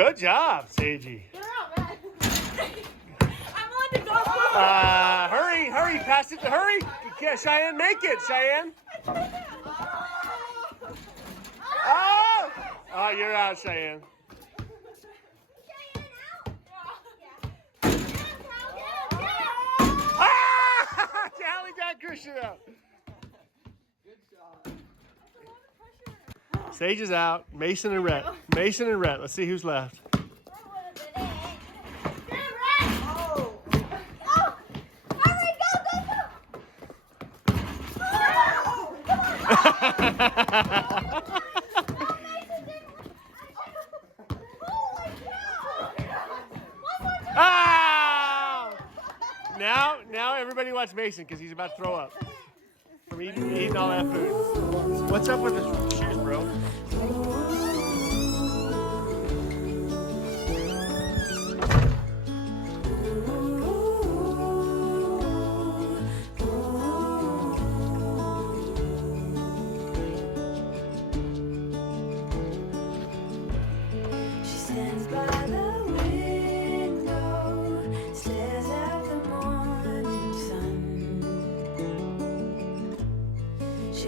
Good job, Seiji. Get out, man. I'm on the golf course. Hurry, pass it, hurry. Yeah, Cheyenne, make it, Cheyenne. Oh! Oh, you're out, Cheyenne. Ah! Callie got Christian out. Good shot. Sage is out. Mason and Rhett. Mason and Rhett. Let's see who's left. Ah! Now everybody watch Mason because he's about to throw up from eating all that food. What's up with his shoes, bro?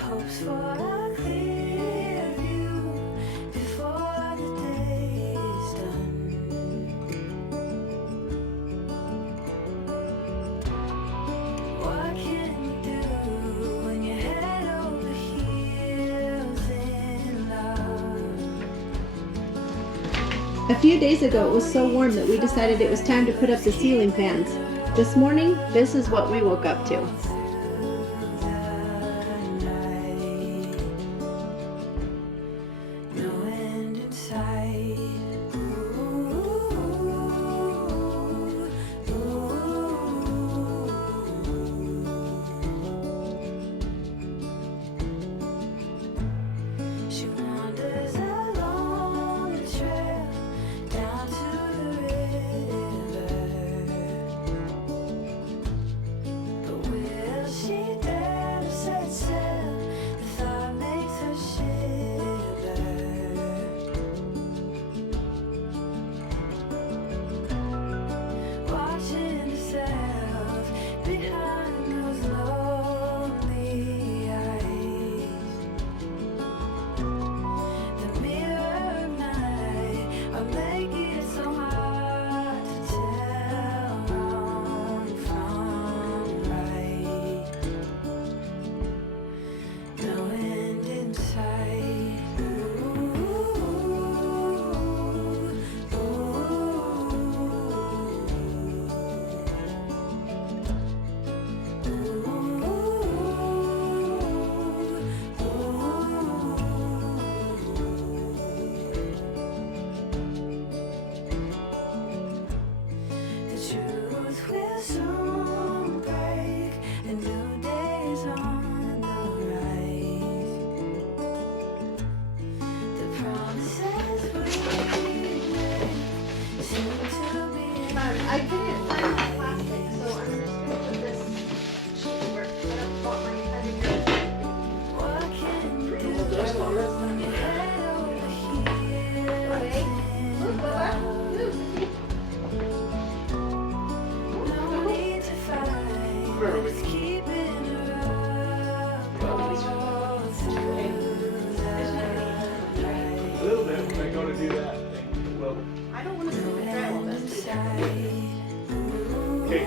Hopes for a clear view before the day is done. What can you do when you're head over heels in love? A few days ago, it was so warm that we decided it was time to put up the ceiling fans. This morning, this is what we woke up to. I couldn't find the plastic, so I'm just going to put this sheet over. I don't want my cutting Okay. Look, Bella. Move. A little bit when I go to do that thing. Well, I don't want to do the trail. That's too different. okay.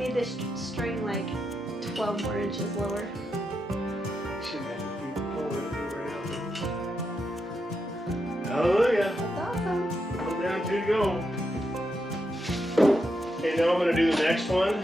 need this string like 12 more inches lower. Shouldn't have to keep pulling it right out. Oh yeah. That's awesome. Come down, 2 to go. Okay, now I'm gonna do the next one.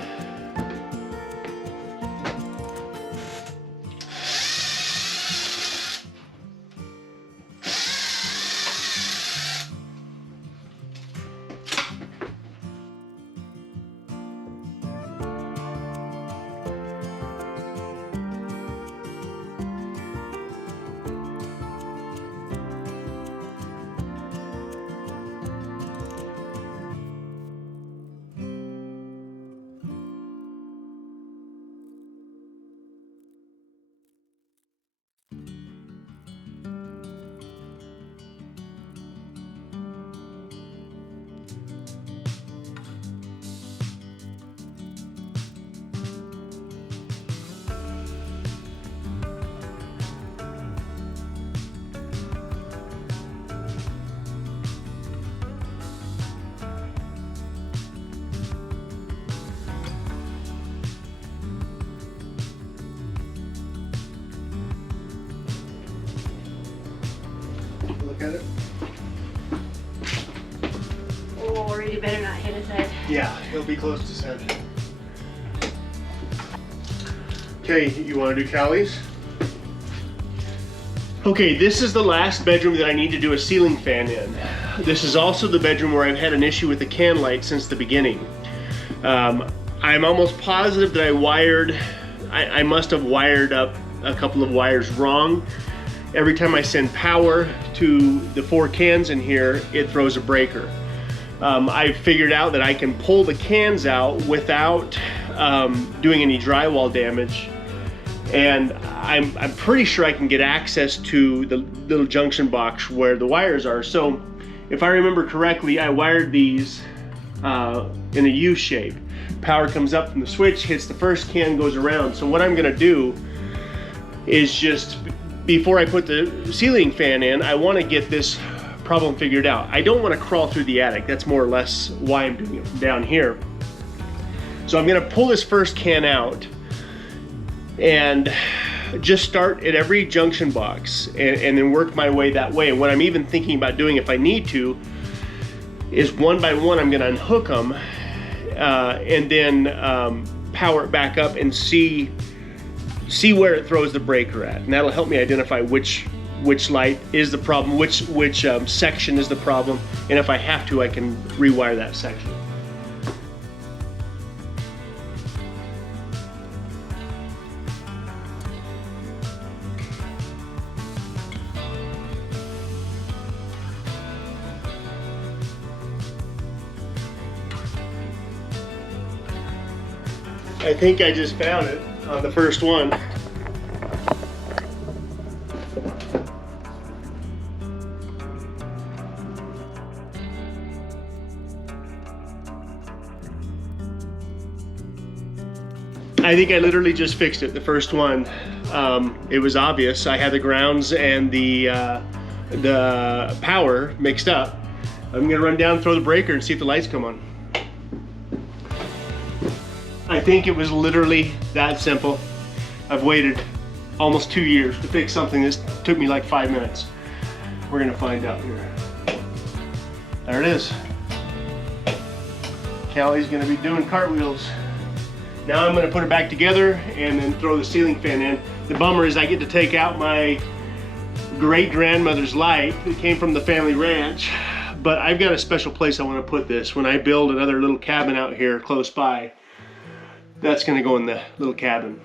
Look at it. Oh, Reedy better not hit his head. Yeah, he'll be close to 7. Okay, you want to do Callie's? Okay, this is the last bedroom that I need to do a ceiling fan in. This is also the bedroom where I've had an issue with the can light since the beginning. I'm almost positive that I must have wired up a couple of wires wrong. Every time I send power to the 4 cans in here, it throws a breaker. I've figured out that I can pull the cans out without doing any drywall damage. And I'm pretty sure I can get access to the little junction box where the wires are. So if I remember correctly, I wired these in a U shape. Power comes up from the switch, hits the first can, goes around. So what I'm gonna do is just, before I put the ceiling fan in, I wanna get this problem figured out. I don't wanna crawl through the attic. That's more or less why I'm doing it down here. So I'm gonna pull this first can out and just start at every junction box and then work my way that way. And what I'm even thinking about doing, if I need to, is one by one I'm gonna unhook them and then power it back up and see where it throws the breaker at. And that'll help me identify which light is the problem, which section is the problem, and if I have to, I can rewire that section. I think I just found it on the first one. I think I literally just fixed it, the first one. It was obvious. I had the grounds and the power mixed up. I'm gonna run down, throw the breaker, and see if the lights come on. I think it was literally that simple. I've waited almost 2 years to fix something that took me like 5 minutes. We're gonna find out here. There it is. Callie's gonna be doing cartwheels. Now I'm gonna put it back together and then throw the ceiling fan in. The bummer is I get to take out my great-grandmother's light that came from the family ranch, but I've got a special place I wanna put this. When I build another little cabin out here close by, that's gonna go in the little cabin.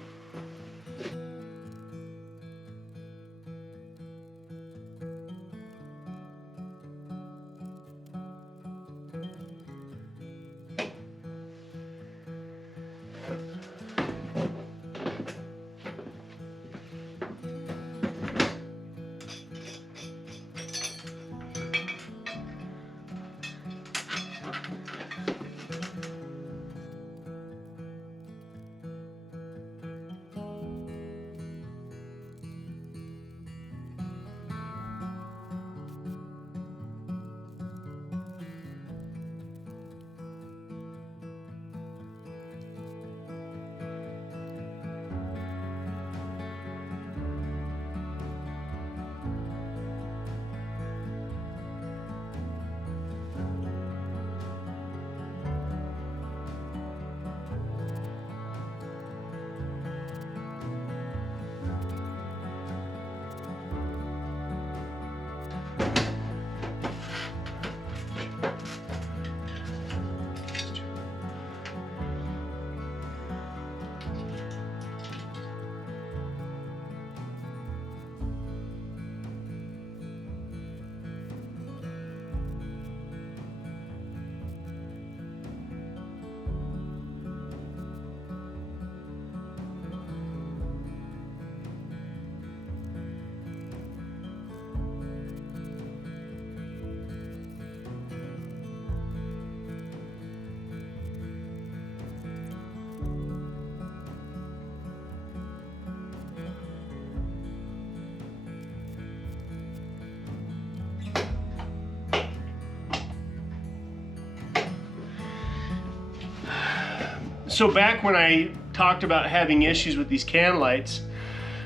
So back when I talked about having issues with these can lights,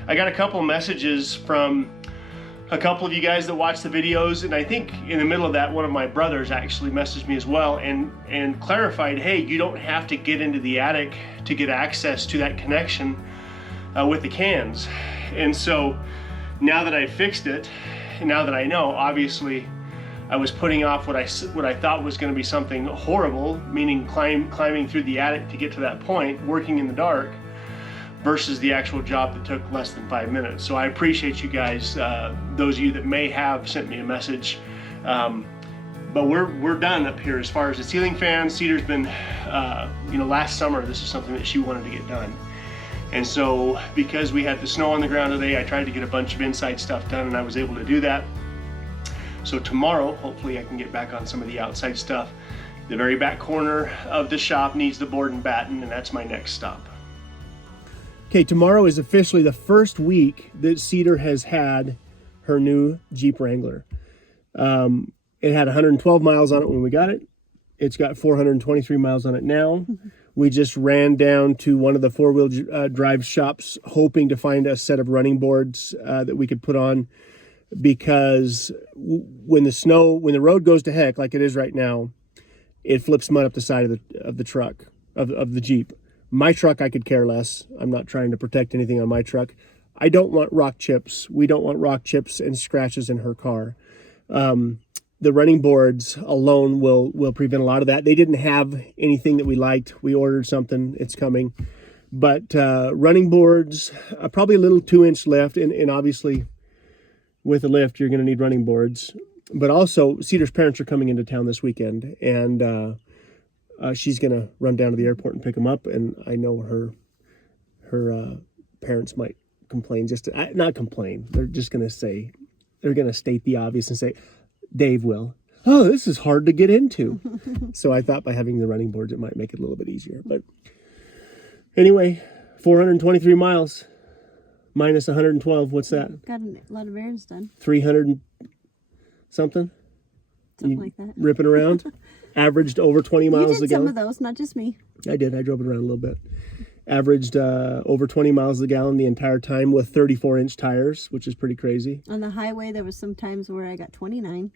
I got a couple messages from a couple of you guys that watch the videos, and I think in the middle of that, one of my brothers actually messaged me as well and clarified, hey, you don't have to get into the attic to get access to that connection with the cans. And so now that I fixed it, and now that I know, obviously I was putting off what I thought was going to be something horrible, meaning climbing through the attic to get to that point, working in the dark, versus the actual job that took less than 5 minutes. So I appreciate you guys, those of you that may have sent me a message. But we're done up here as far as the ceiling fan. Cedar's been, last summer this is something that she wanted to get done. And so because we had the snow on the ground today, I tried to get a bunch of inside stuff done, and I was able to do that. So tomorrow, hopefully I can get back on some of the outside stuff. The very back corner of the shop needs the board and batten, and that's my next stop. Okay, tomorrow is officially the first week that Cedar has had her new Jeep Wrangler. It had 112 miles on it when we got it. It's got 423 miles on it now. We just ran down to one of the four-wheel drive shops hoping to find a set of running boards that we could put on, because when the road goes to heck like it is right now, it flips mud up the side of the truck, of the Jeep. My truck, I could care less. I'm not trying to protect anything on my truck. I don't want rock chips. We don't want rock chips and scratches in her car. The running boards alone will prevent a lot of that. They didn't have anything that we liked. We ordered something. It's coming. But running boards, probably a little 2-inch lift. And obviously, with a lift, you're going to need running boards. But also, Cedar's parents are coming into town this weekend. And she's going to run down to the airport and pick them up. And I know her parents might complain. Not complain. They're just going to say, they're going to state the obvious and say, Dave will, oh, this is hard to get into. So I thought by having the running boards, it might make it a little bit easier. But anyway, 423 miles minus 112. What's that? Got a lot of errands done. 300 something? Something like that. Ripping around. Averaged over 20 miles a You did gallon. some of those, not just me. I did. I drove it around a little bit. Averaged over 20 miles a gallon the entire time with 34-inch tires, which is pretty crazy. On the highway, there was some times where I got 29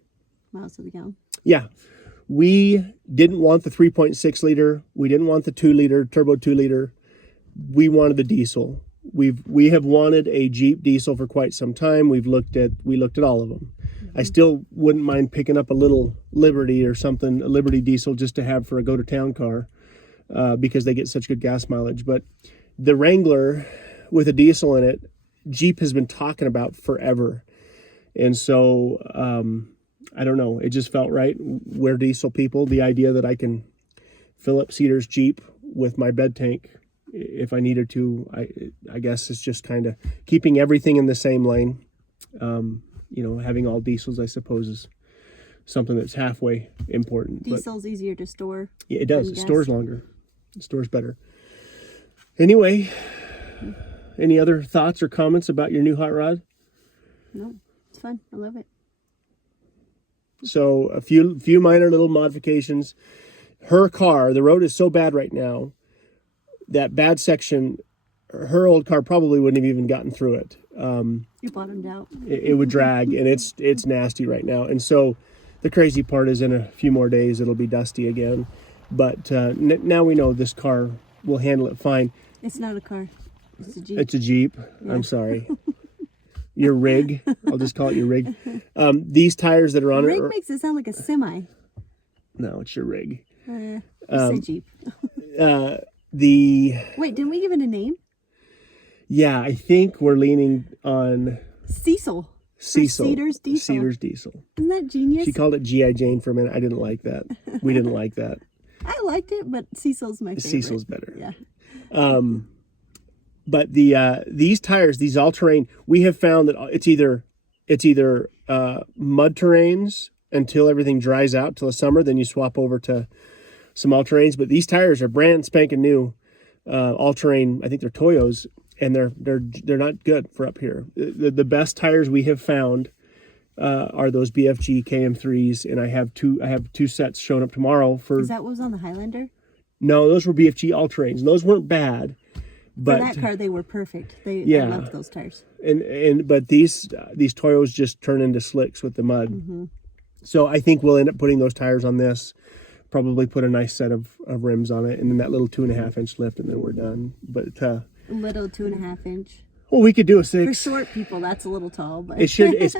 miles to the gallon. Yeah. We didn't want the 3.6 liter. We didn't want the 2 liter, turbo 2 liter. We wanted the diesel. We have wanted a Jeep diesel for quite some time. We looked at all of them. Mm-hmm. I still wouldn't mind picking up a little Liberty or something, a Liberty diesel just to have for a go-to-town car, because they get such good gas mileage. But the Wrangler with a diesel in it, Jeep has been talking about forever. And so, I don't know, it just felt right. We're diesel people. The idea that I can fill up Cedar's Jeep with my bed tank if I needed to, I guess it's just kind of keeping everything in the same lane. Having all diesels, I suppose, is something that's halfway important. Diesel's easier to store. Yeah, it does. It stores longer. It stores better. Anyway, any other thoughts or comments about your new hot rod? No, it's fun. I love it. So a few minor little modifications. Her car, the road is so bad right now, that bad section, her old car probably wouldn't have even gotten through it. You bottomed out. It would drag, and it's nasty right now. And so the crazy part is in a few more days, it'll be dusty again. But now we know this car will handle it fine. It's not a car. It's a Jeep. It's a Jeep. Yeah. I'm sorry. Your rig. I'll just call it your rig. These tires that are on rig makes it sound like a semi. No, it's your rig. It's a Jeep. Wait, didn't we give it a name? Yeah, I think we're leaning on Cecil. Cedar's Diesel. Cedar's Diesel. Isn't that genius? She called it G.I. Jane for a minute. I didn't like that. We didn't like that. I liked it, but Cecil's my favorite. Cecil's better. Yeah. But these tires, these all-terrain, we have found that it's either mud terrains until everything dries out till the summer, then you swap over to some all-terrains. But these tires are brand spanking new, all-terrain. I think they're Toyos, and they're not good for up here. The best tires we have found are those BFG KM3s, and I have two sets showing up tomorrow for. Is that what was on the Highlander? No, those were BFG all-terrains. And those weren't bad. But For that car, they were perfect. I Yeah. loved those tires. but these Toyos just turn into slicks with the mud. So I think we'll end up putting those tires on this. Probably put a nice set of rims on it, and then that little 2.5-inch lift, and then we're done. But Little 2.5-inch. well, we could do a For 6. short people, that's a little tall, but It should.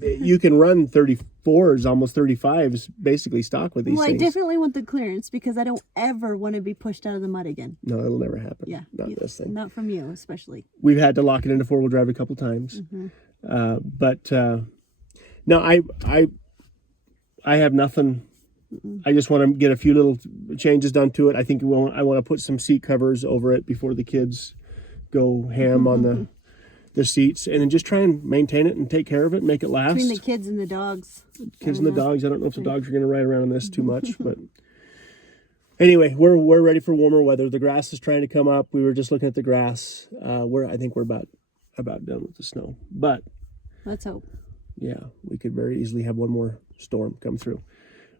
You can run 34s, almost 35s, basically stock with these well, I things. definitely want the clearance because I don't ever want to be pushed out of the mud again. No, it'll never happen. Yeah, Not this thing. Not from you, especially. We've had to lock it into 4-wheel drive a couple times, but no, I have nothing. I just want to get a few little changes done to it. I think I want to put some seat covers over it before the kids go ham on the seats, and then just try and maintain it and take care of it and make it last. Between the kids and the dogs. Kids and the dogs. I don't know if the dogs are going to ride around on this too much, but anyway, we're ready for warmer weather. The grass is trying to come up. We were just looking at the grass. I think we're about done with the snow, but Let's hope. yeah, we could very easily have one more storm come through.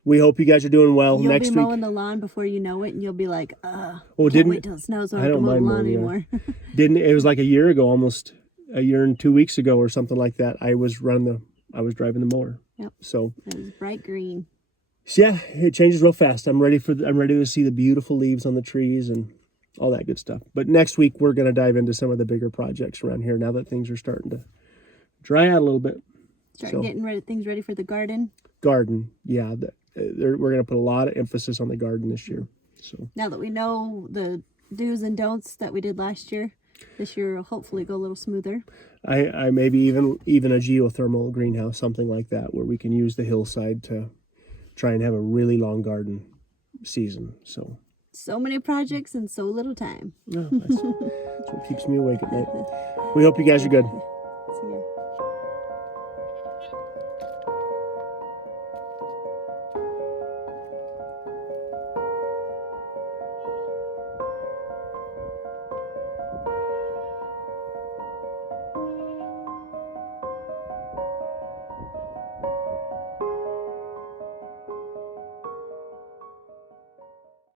We hope you guys are doing well. You'll Next be week, mowing the lawn before you know it, and you'll be like, well, can't wait till it snows so I I don't don't have to mow mind the lawn mowing, yeah. anymore. it was like a year ago, almost a year and 2 weeks ago or something like that. I was driving the mower. Yep. So It was bright green. yeah, it changes real fast. I'm ready to see the beautiful leaves on the trees and all that good stuff. But next week we're going to dive into some of the bigger projects around here now that things are starting to dry out a little bit. Start So- getting things ready for the garden. Garden, yeah, we're going to put a lot of emphasis on the garden this year. So Now that we know the do's and don'ts that we did last year, this year will hopefully go a little smoother. I maybe even a geothermal greenhouse, something like that, where we can use the hillside to try and have a really long garden season. So So many projects and so little time. no, that's what keeps me awake at night. We hope you guys are good.